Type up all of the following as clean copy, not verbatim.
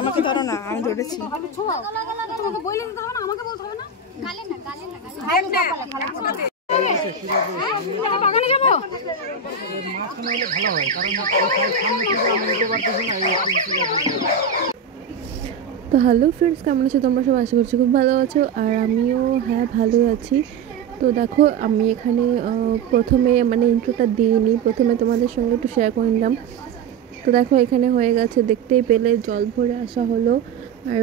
আমাকে ধরো না, আমি ধরেছি। তো হ্যালো ফ্রেন্ডস, কেমন আছো তোমরা সব? আশা করছি খুব ভালো আছো, আর আমিও হ্যাঁ ভালোই আছি। তো দেখো, আমি এখানে প্রথমে ইন্ট্রোটা দিইনি, প্রথমে তোমাদের সঙ্গে একটু শেয়ার করে নিলাম। তো দেখো, এখানে হয়ে গেছে, দেখতেই পেলে জল ভরে আসা হলো। আর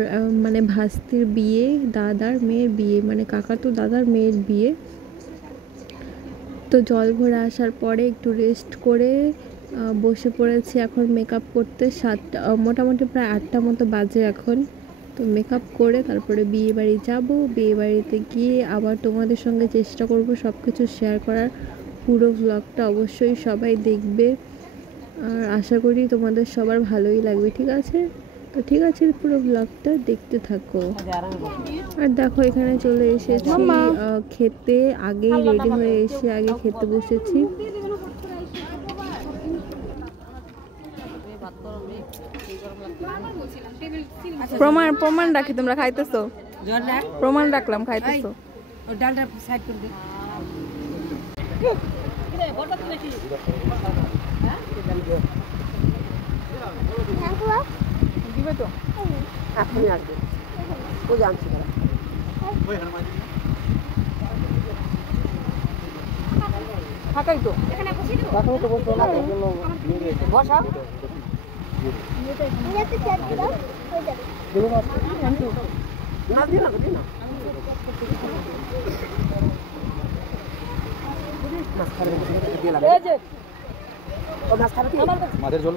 ভাস্তির বিয়ে, দাদার মেয়ের বিয়ে, কাকা তো দাদার মেয়ের বিয়ে। তো জল ভরে আসার পরে একটু রেস্ট করে বসে পড়েছি এখন মেকআপ করতে। 7টা মোটামুটি প্রায় 8টা মতো বাজে এখন। তো মেকআপ করে তারপরে বিয়েবাড়ি যাব। বিয়েবাড়িতে গিয়ে আবার তোমাদের সঙ্গে চেষ্টা করব সব কিছু শেয়ার করার। পুরো ভ্লগটা অবশ্যই সবাই দেখবে, আর আশা করি তোমাদের সবার ভালোই লাগবে। ঠিক আছে? তো ঠিক আছে, পুরো ভ্লগটা দেখতে থাকো। আর দেখো, এখানে চলে এসেছি খেতে। আগেই রেডি হয়ে এসে আগে খেতে বসেছি। প্রমাণ রাখি, তোমরা খাইতেছো? প্রমাণ রাখলাম, খাইতেছো। ডালটা সাইড করে দে। দিবে তো এখনই আসবে, ও জানছি না। ফাঁকাই তো বসা মাছের ঝোল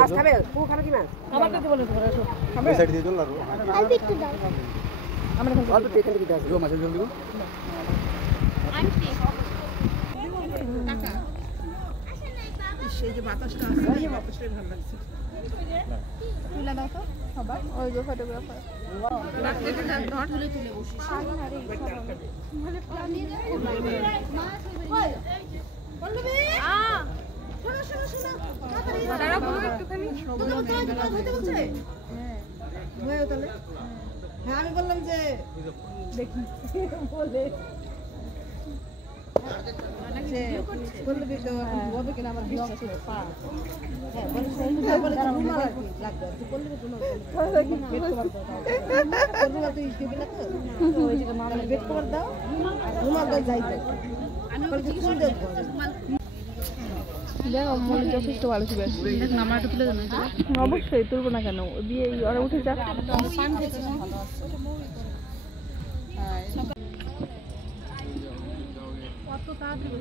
মাছ খাবে। ও খাবে কি মাছ? আমার কাছে বলে ওই সাইড দিয়ে চল। আর অল্প একটু দাও, আমরা অল্প একটু এখানে দিতে আসবে। মাছের ঝোল দিব। আমি ঠিক টাকা সেই যে বাতাসটা আছে, এই বাতাসটাই ভালো লাগছে। তুলে দাও তো সবার, ওই যে ফটোগ্রাফার রাখতে না ধর তুলে তুলে বসিস। মানে প্ল্যানিং ওই বলবি শোনো শোনো শোনো দাঁড়া বলো একটুখানি। হইতে বলছে হ্যাঁ হয়ে তাহলে হ্যাঁ আমি বললাম যে দেখি বলে বলবি তো বলবে কিনা আমার বিশ্বাস হচ্ছে পা হ্যাঁ বলে সেই বলে রুমাল আর কি লাগবে তুই বলবি কোনো বেড কভার দাও রুমাল তুই দিবি না তো ওই যে মামা বেড কভার দাও রুমাল দাও যাই আমি বলছি ফুল দাও দেখো মনে যথেষ্ট ভালো ছিল। নাম্বারটা তুলে দেন। অবশ্যই তুলবো না কেন, বিয়ে ওরা উঠে যাক। কত তাড়াতাড়ি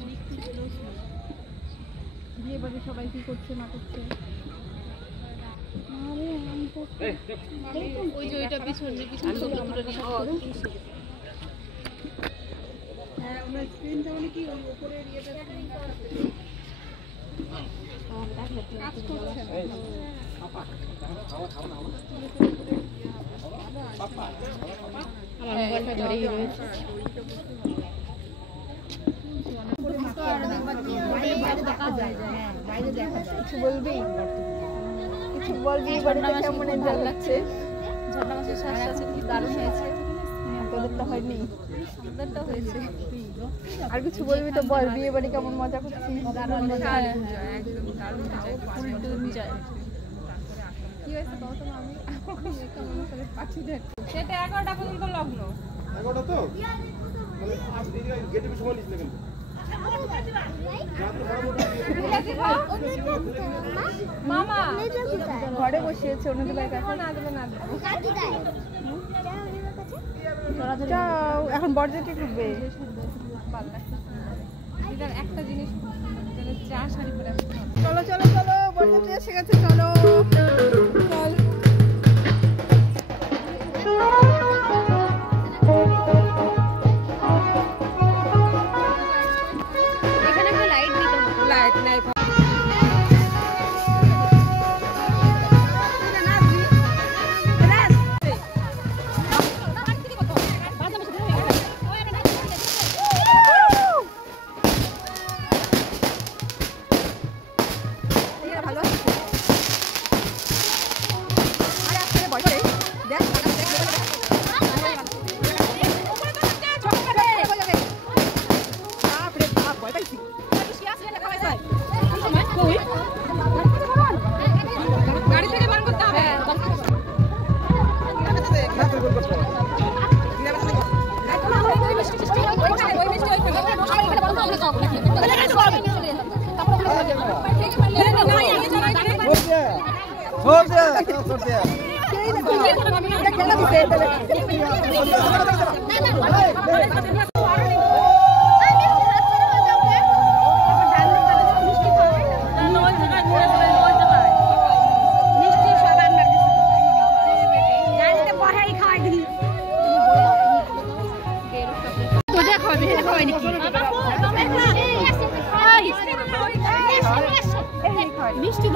বিয়ে বাড়ি সবাই কি করছে না করছে। ওই যে ওইটা পিছনে হ্যাঁ ওনার স্ক্রিনটা মানে কি ওই উপরে ইয়েটা কাজ করছে না। আমার মোবাইলটা ধরেই রয়েছে। কিছু বলবি? কিছু বলবি? বাড়িতে কেমন এনজয় লাগছে? ঝর্ণা মাছের শ্বাস আছে, কি দারুণ হয়েছে। তোদেরটা হয়নি, আমাদেরটা হয়েছে। আর কিছু বলবি তো বল। বিয়ে বাড়ি কেমন মজা করছি? দারুণ মজা, একদম দারুণ ফুল টুল যায়। কি হয়েছে কত আমি কেমন করে পাখি দেখ। সেটা 11টা পর্যন্ত লগ্ন। 11টা তো গেটে সময় নিস না কিন্তু মামা ঘরে বসিয়েছে অন্যদের কাছে। না দেবে না যাও, এখন বরযাত্রী ঢুকবে। একটা জিনিস চা শাড়ি পরে চলো চলো চলো, বরযাত্রী এসে গেছে, চলো চল। এখানে একটা লাইট দিতে হবে। লাইট নাই ভালো মিষ্টি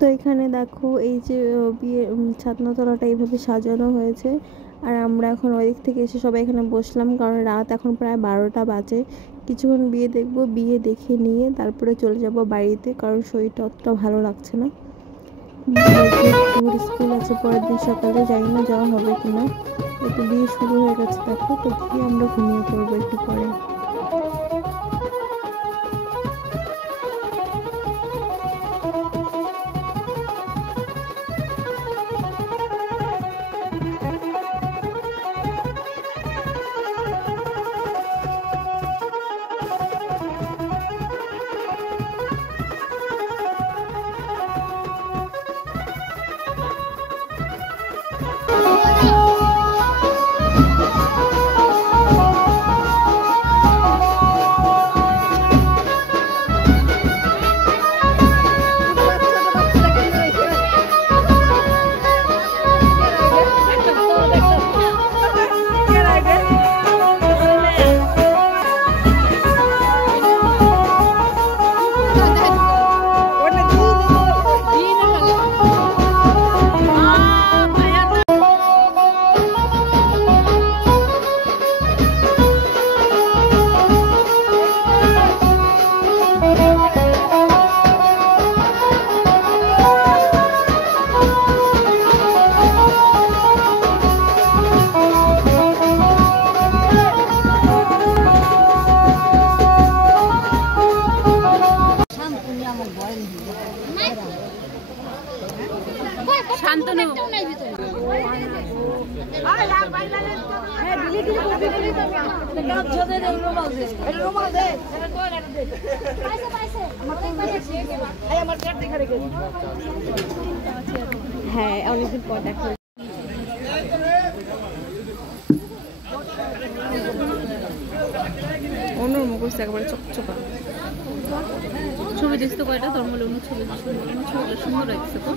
তো এখানে দেখো এই যে বিয়ে ছাদনাতলাটা এইভাবে সাজানো হয়েছে। আর আমরা এখন ওই দিক থেকে এসে সবাই এখানে বসলাম, কারণ রাত এখন প্রায় 12টা বাজে। কিছুক্ষণ বিয়ে দেখবো, বিয়ে দেখে নিয়ে তারপরে চলে যাব বাড়িতে, কারণ শরীরটা অতটা ভালো লাগছে না। স্কুল আছে পরের দিন সকালে, জানি না যাওয়া হবে কিনা। একটু বিয়ে শুরু হয়ে গেছে দেখো, তো গিয়ে আমরা ঘুমিয়ে পড়বো একটু পরে। হ্যাঁ, অনেকদিন পর দেখা। অন্যরকম করছে একেবারে চকচকা। ছবি দেখতে কয়টা তোর মনে ছবি ছবিটা সুন্দর লাগছে তো